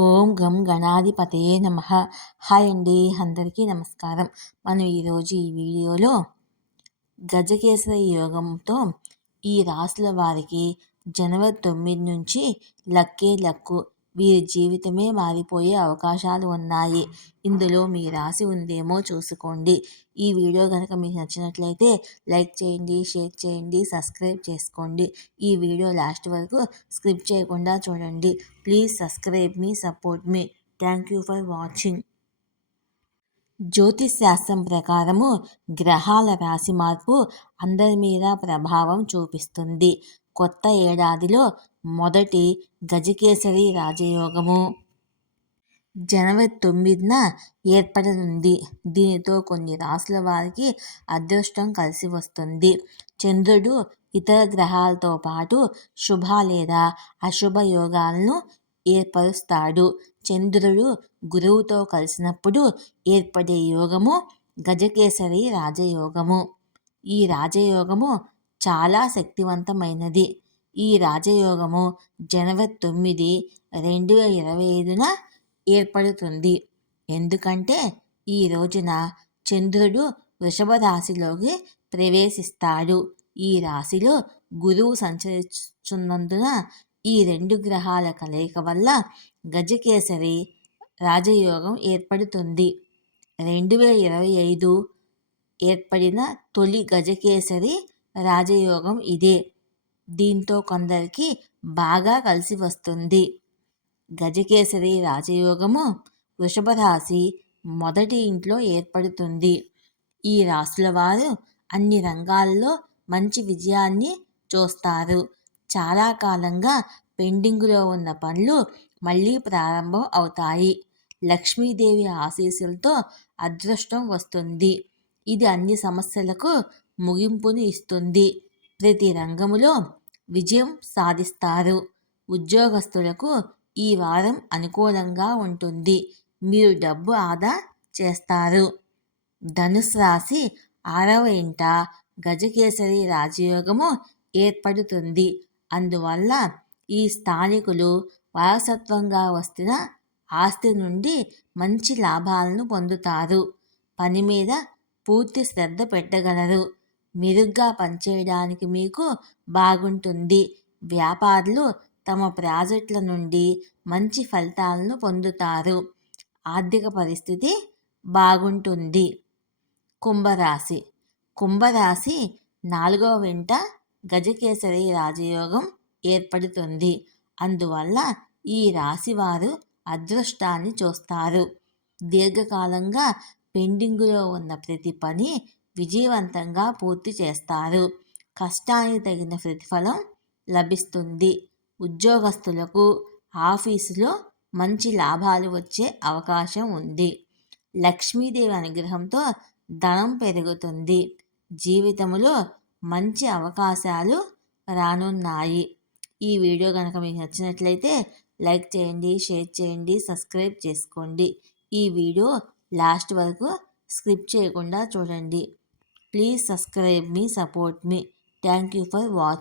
ఓం గం గణాధిపతయే నమః. హాయ్ అండి, అందరికీ నమస్కారం. మనం ఈరోజు ఈ వీడియోలో గజకేసరి యోగంతో ఈ రాశుల వారికి జనవరి 9 నుంచి లక్కే లక్కు, వీరి జీవితమే మారిపోయే అవకాశాలు ఉన్నాయి. ఇందులో మీ రాశి ఉందేమో చూసుకోండి. ఈ వీడియో కనుక మీకు నచ్చినట్లయితే లైక్ చేయండి, షేర్ చేయండి, సబ్స్క్రైబ్ చేసుకోండి. ఈ వీడియో లాస్ట్ వరకు స్కిప్ చేయకుండా చూడండి. Please subscribe me, support me. Thank you for watching. జ్యోతిష్ శాస్త్రం ప్రకారము గ్రహాల రాశి మార్పు అందరి మీద ప్రభావం చూపిస్తుంది. కొత్త ఏడాదిలో మొదటి గజకేసరి రాజయోగము జనవరి 9న ఏర్పడనుంది. దీనితో కొన్ని రాశుల వారికి అదృష్టం కలిసి వస్తుంది. చంద్రుడు ఇతర గ్రహాలతో పాటు శుభ లేదా అశుభ యోగాలను ఏర్పరుస్తాడు. చంద్రుడు గురువుతో కలిసినప్పుడు ఏర్పడే యోగము గజకేసరి రాజయోగము. ఈ రాజయోగము చాలా శక్తివంతమైనది. ఈ రాజయోగము జనవరి 9, 2025న ఏర్పడుతుంది. ఎందుకంటే ఈ రోజున చంద్రుడు వృషభ రాశిలోకి ప్రవేశిస్తాడు. ఈ రాశిలో గురువు సంచరిస్తున్నందున ఈ రెండు గ్రహాల కలయిక వల్ల గజకేసరి రాజయోగం ఏర్పడుతుంది. 2025 ఏర్పడిన తొలి గజకేసరి రాజయోగం ఇదే. దీంతో కొందరికి బాగా కలిసి వస్తుంది. గజకేసరి రాజయోగము వృషభ రాశి మొదటి ఇంట్లో ఏర్పడుతుంది. ఈ రాశుల వారు అన్ని రంగాల్లో మంచి విజయాన్ని చూస్తారు. చాలా కాలంగా పెండింగ్లో ఉన్న పనులు మళ్ళీ ప్రారంభం అవుతాయి. లక్ష్మీదేవి ఆశీస్సులతో అదృష్టం వస్తుంది. ఇది అన్ని సమస్యలకు ముగింపును ఇస్తుంది. ప్రతి రంగములో విజయం సాధిస్తారు. ఉద్యోగస్తులకు ఈ వారం అనుకూలంగా ఉంటుంది. మీరు డబ్బు ఆదా చేస్తారు. ధనుసు రాశి 6వ ఇంట గజకేసరి రాజయోగము ఏర్పడుతుంది. అందువల్ల ఈ స్థానికులు వారసత్వంగా వస్తున్న ఆస్తి నుండి మంచి లాభాలను పొందుతారు. పని మీద పూర్తి శ్రద్ధ పెట్టగలరు. మెరుగ్గా పనిచేయడానికి మీకు బాగుంటుంది. వ్యాపారులు తమ ప్రాజెక్టుల నుండి మంచి ఫలితాలను పొందుతారు. ఆర్థిక పరిస్థితి బాగుంటుంది. కుంభరాశి 4వ వెంట గజకేసరి రాజయోగం ఏర్పడుతుంది. అందువల్ల ఈ రాశి వారు అదృష్టాన్ని చూస్తారు. దీర్ఘకాలంగా పెండింగులో ఉన్న ప్రతి పని విజయవంతంగా పూర్తి చేస్తారు. కష్టానికి తగిన ప్రతిఫలం లభిస్తుంది. ఉద్యోగస్తులకు ఆఫీసులో మంచి లాభాలు వచ్చే అవకాశం ఉంది. లక్ష్మీదేవి అనుగ్రహంతో ధనం పెరుగుతుంది. జీవితంలో మంచి అవకాశాలు రానున్నాయి. ఈ వీడియో కనుక మీకు నచ్చినట్లయితే లైక్ చేయండి, షేర్ చేయండి, సబ్స్క్రైబ్ చేసుకోండి. ఈ వీడియో లాస్ట్ వరకు స్కిప్ చేయకుండా చూడండి. Please subscribe me, support me. Thank you for watching.